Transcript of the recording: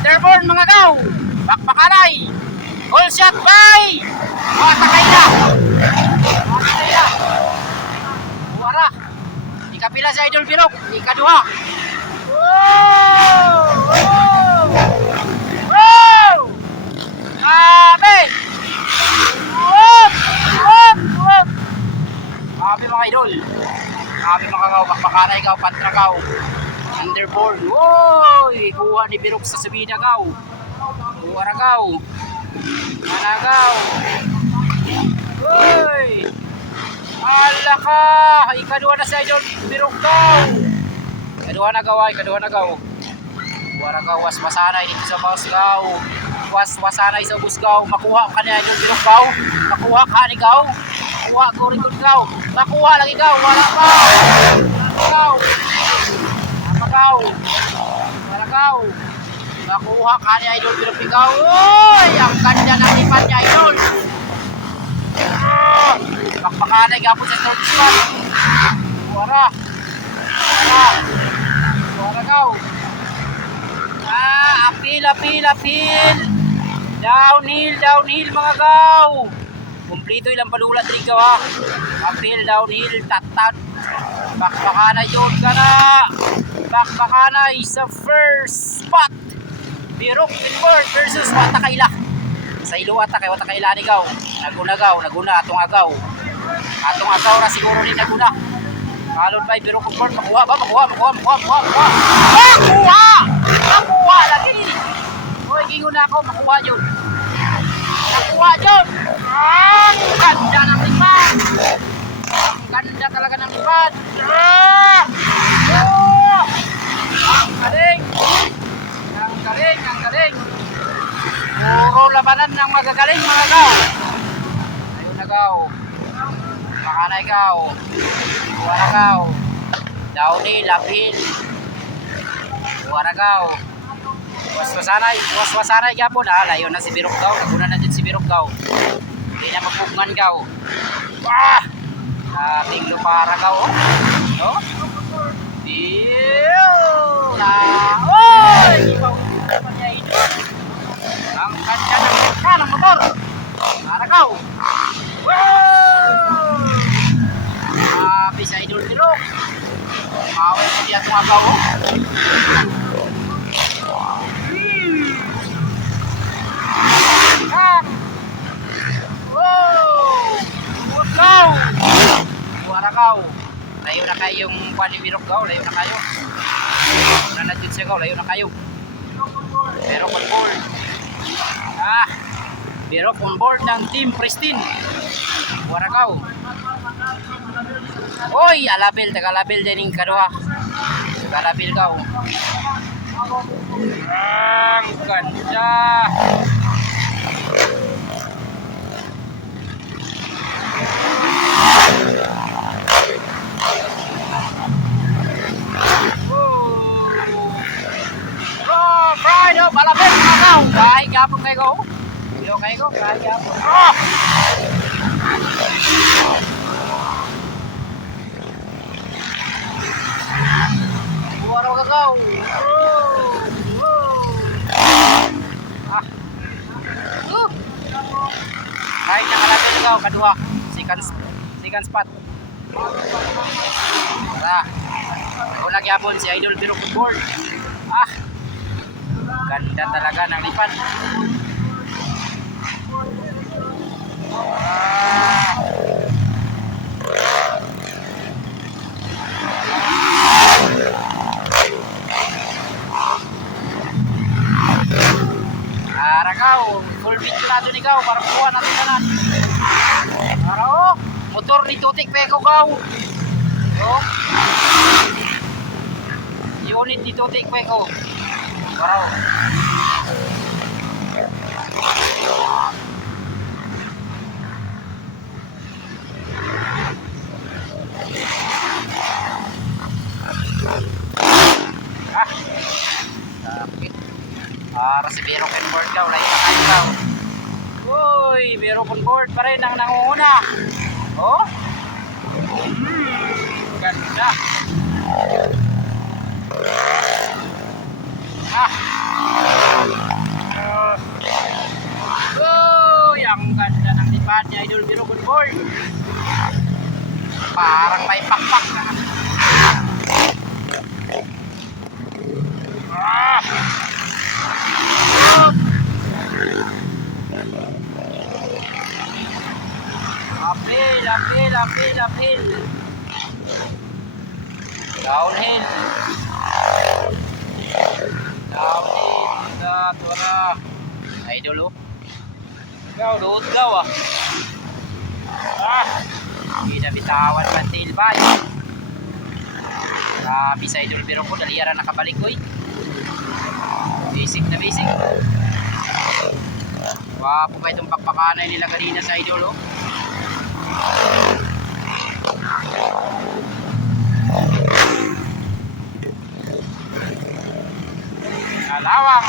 Underborn mga gaw. Bakbakanay. All shot by. Matakay na. Matakay na. Buwara. Ikapila sa Idol Birok. Ikaduha. Wow! Wow! Wow! Grabe! Wop! Wop! Wop! Grabe mga idol. Grabe mga gaw. Bakbakanay gaw. Pantragaw. Underborn. Woy! Kuha ni Birok sa Sabina gaw. Kuha na gaw. Managaw. Woy! Ala ka! Ikaduha na sa Idol Birok gaw. Ikaduha na gaw. Ikaduha na gaw. Kuha na gaw. Waswasanay dito sa bus gaw. Waswasanay sa bus gaw. Makuha ka ni Idol Birok gaw. Makuha ka ni gaw. Makuha ko rin gaw. Makuha lagi gaw. Wala pa. Gaw. Gaw. Maragaw. Nakuha ka ni Idol Birok ikaw. Uy! Ang ganda ng lipat niya, Idol. Bakbakanay gapon sa third spot. Buwara. Buwara. Buwara gaw. Apil, apil, apil. Downhill, downhill mga gaw. Kumplito ilang palulat rin gaw ha. Apil, downhill, tatat. Bakbakanay yun ka na. Bakbakanay sa first spot. Birok Pinbird versus Watakayla. Sa ilo Watakayla ni gaw. Naguna gaw, naguna atong agaw. Atong agaw ra siguro ni naguna. Kalon by Birok Pinbird makuha ba? Makuha. Makuha lagi. Hoy gingon na ako makuha yun. Makuha yun. Ganda ng lipat. Ganda talaga ng lipat. Ang galing. Ang galing. Puro labanan ng magagaling mga gaw. Ayun na gaw. Makanay gaw. Buwa na gaw. Downhill, uphill. Buwa na gaw. Waswasanay yapon. Layo na si Birok gaw. Naguna na din si Birok gaw. Hindi na mapugngan gaw. Daming lupara gaw. No? Ang kanya ng mukha ng motor. Maragaw. Grabe sa Idol Birok. Mawin ko diya itong agaw. Maragaw. Layo na kayong kuha ni Birok gaw. Layo na kayo. Nanadjud siya gaw. Layo na kayo. Birok on board. Birok on board ng Team Pristine. Waragaw. Oy, alabel. Tagalabel din yung kaduha. Tagalabel gaw. Ang ganda. Balapit mga gaw. Kahit gapon kayo go. Yo kayo go. Kahit gapon. Buwaraw ka gaw. Kahit nakalapit gaw. Kadua. Second spot. Tara. Una gyapon si Idol Birok Football. Ganda talaga ng lipan. Aragaw, full video na doon ikaw para kuha natin kanan. Para motor ni Tutik Peko gaw. Unit ni Tutik Peko. Wow. Sakit. Para si Birok on board daw. Layo na kayo daw. Uy, Birok on board pa rin ang nangunguna. Oh. Ganda. Ah. Parang may pakpak na. Ah! Uphill, uphill, uphill, uphill. Downhill. Downhill. Tura. Idol oh. Ikaw, luhod daw ah. Hindi na bitawan pa tilbay. Grabe sa idol pero ko daliara nakabalik ko eh. Basic na basic. Wapo pa itong pakpakanay nila kanina sa idol oh. Alawang.